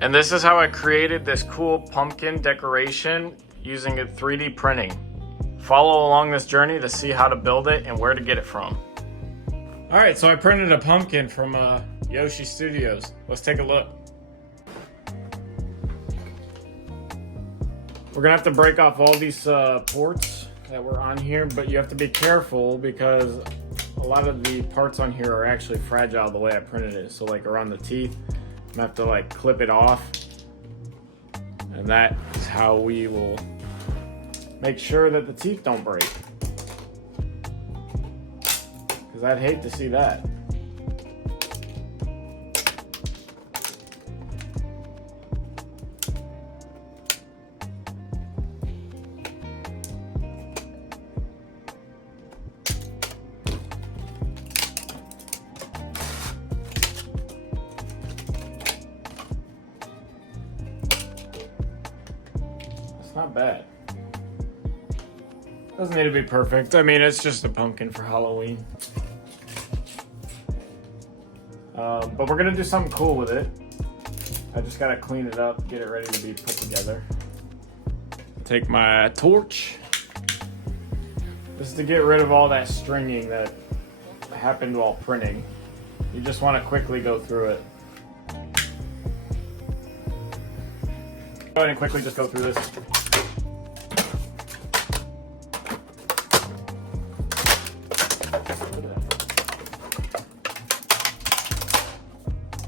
And this is how I created this cool pumpkin decoration using 3D printing. Follow along this journey to see how to build it and where to get it from. All right, so I printed a pumpkin from Yoshi Studios. Let's take a look. We're gonna have to break off all these ports that were on here, but you have to be careful because a lot of the parts on here are actually fragile the way I printed it. So like around the teeth, I'm gonna have to like clip it off. And that is how we will make sure that the teeth don't break. Because I'd hate to see that. It's not bad. Doesn't need to be perfect. I mean, it's just a pumpkin for Halloween. But we're gonna do something cool with it. I just gotta clean it up, get it ready to be put together. Take my torch. This is to get rid of all that stringing that happened while printing. You just want to quickly go through it. Go ahead and quickly just go through this.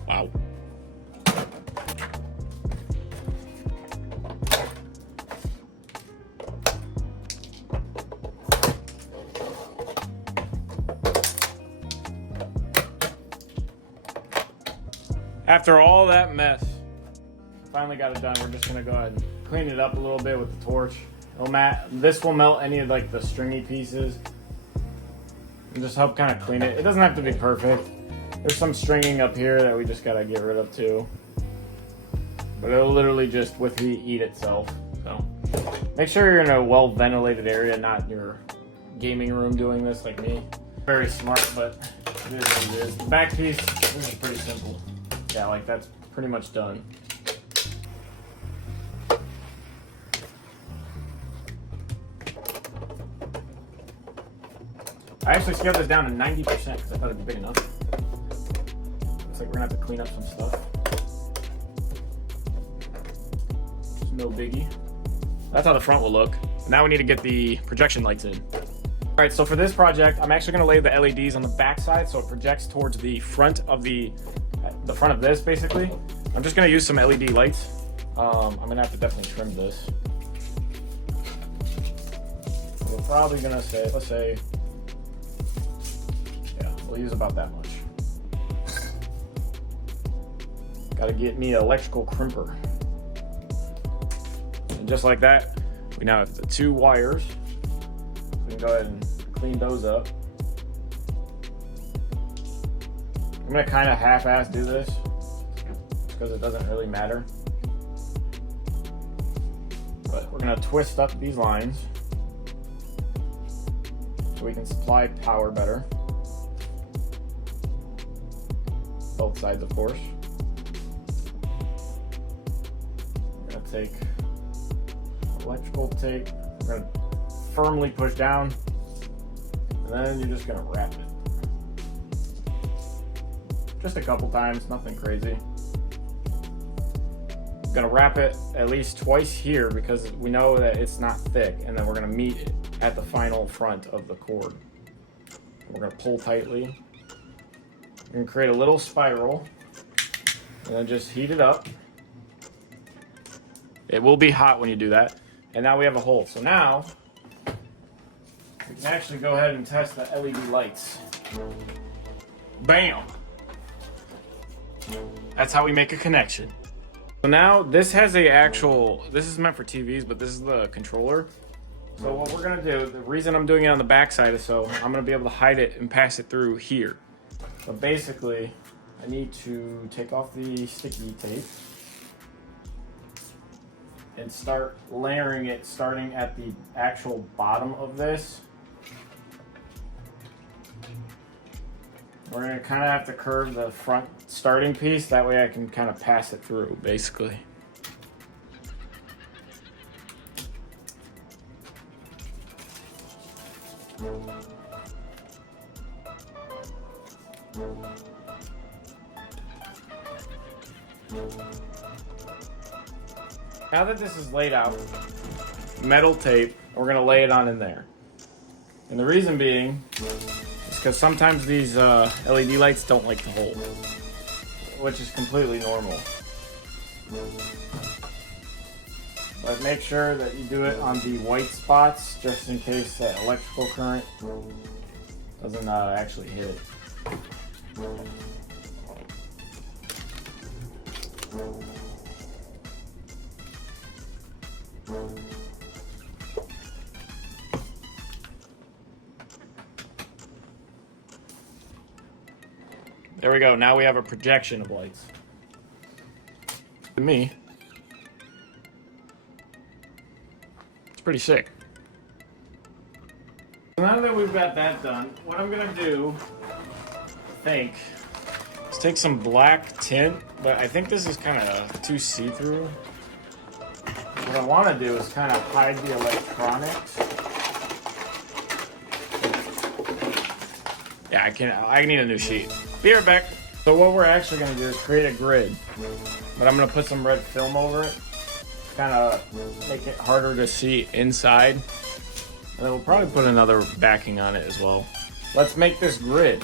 Wow. After all that mess, finally got it done. We're just gonna go ahead and clean it up a little bit with the torch. This will melt any of like the stringy pieces and just help kind of clean it. It doesn't have to be perfect. There's some stringing up here that we just gotta get rid of too. But it'll literally just with heat eat itself. So make sure you're in a well ventilated area, not in your gaming room doing this like me. Very smart, but it is what it is. The back piece, this is pretty simple. Yeah, like that's pretty much done. I actually scaled this down to 90% because I thought it'd be big enough. Looks like we're gonna have to clean up some stuff. Just no biggie. That's how the front will look. Now we need to get the projection lights in. All right, so for this project, I'm actually gonna lay the LEDs on the back side so it projects towards the front of the front of this, basically. I'm just gonna use some LED lights. I'm gonna have to definitely trim this. We're probably gonna say, let's say, yeah, we'll use about that much. Gotta get me an electrical crimper. And just like that, we now have the 2 wires. We can go ahead and clean those up. I'm gonna kind of half-ass do this because it doesn't really matter. But we're gonna twist up these lines so we can supply power better. Both sides, of course. We're gonna take electrical tape. We're gonna firmly push down, and then you're just gonna wrap it. Just a couple times, nothing crazy. I'm gonna wrap it at least twice here because we know that it's not thick, and then we're gonna meet it at the final front of the cord. We're gonna pull tightly. We're gonna create a little spiral, and then just heat it up. It will be hot when you do that. And now we have a hole. So now, we can actually go ahead and test the LED lights. Bam! That's how we make a connection. So now this has this is meant for TVs, but this is the controller. So what we're gonna do, the reason I'm doing it on the back side is so I'm gonna be able to hide it and pass it through here. So basically, I need to take off the sticky tape and start layering it, starting at the actual bottom of this. We're gonna kind of have to curve the front starting piece. That way I can kind of pass it through, basically. Now that this is laid out, metal tape, we're gonna lay it on in there. And the reason being is because sometimes these LED lights don't like to hold, which is completely normal. But make sure that you do it on the white spots just in case that electrical current doesn't actually hit it. There we go. Now we have a projection of lights. To me, it's pretty sick. Now that we've got that done, what I'm gonna do, I think, is take some black tint, but I think this is kind of too see-through. What I want to do is kind of hide the electronics. Yeah, I need a new sheet. Be right back. So what we're actually going to do is create a grid, but I'm going to put some red film over it, kind of make it harder to see inside. And then we'll probably put another backing on it as well. Let's make this grid.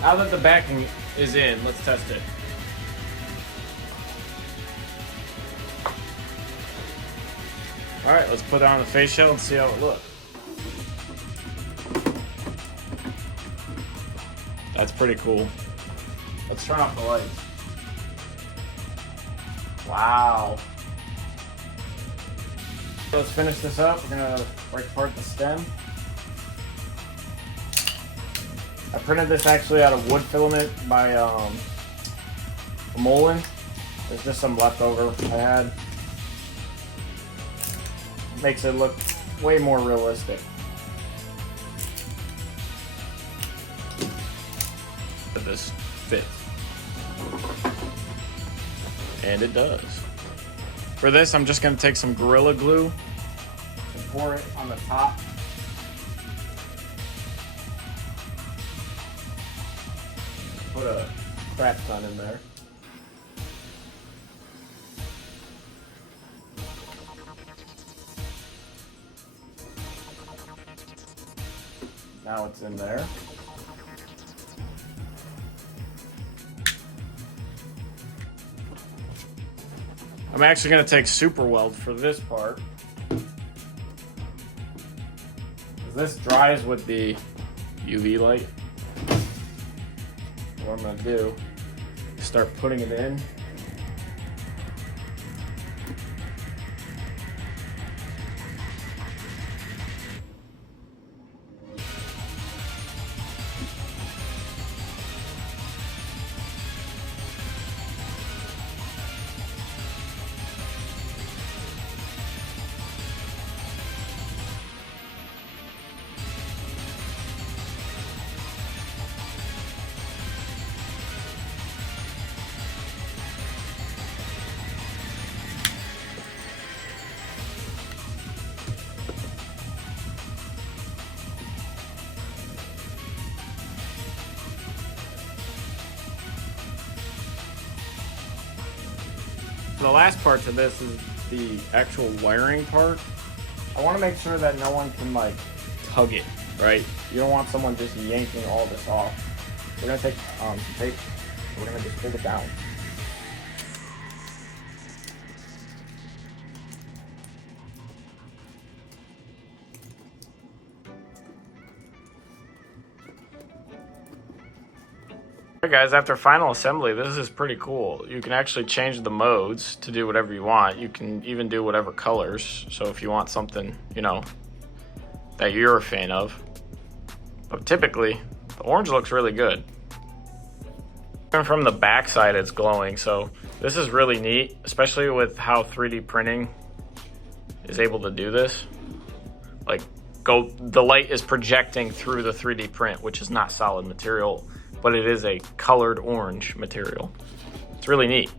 Now that the backing is in, let's test it. Alright, let's put it on the face shell and see how it looks. That's pretty cool. Let's turn off the lights. Wow. Let's finish this up. We're gonna break apart the stem. I printed this actually out of wood filament by Molen. There's just some leftover I had. Makes it look way more realistic. But this fits. And it does. For this, I'm just gonna take some Gorilla Glue and pour it on the top. Put a crap ton in there. Now it's in there. I'm actually going to take Super Weld for this part. This dries with the UV light. What I'm going to do is start putting it in. The last part to this is the actual wiring part. I want to make sure that no one can like tug it, right? You don't want someone just yanking all this off. We're gonna take some tape. We're gonna just pull it down. Alright guys, after final assembly, this is pretty cool. You can actually change the modes to do whatever you want. You can even do whatever colors. So if you want something, you know, that you're a fan of. But typically, the orange looks really good. Even from the back side, it's glowing. So this is really neat, especially with how 3D printing is able to do this. Like, the light is projecting through the 3D print, which is not solid material, but it is a colored orange material. It's really neat.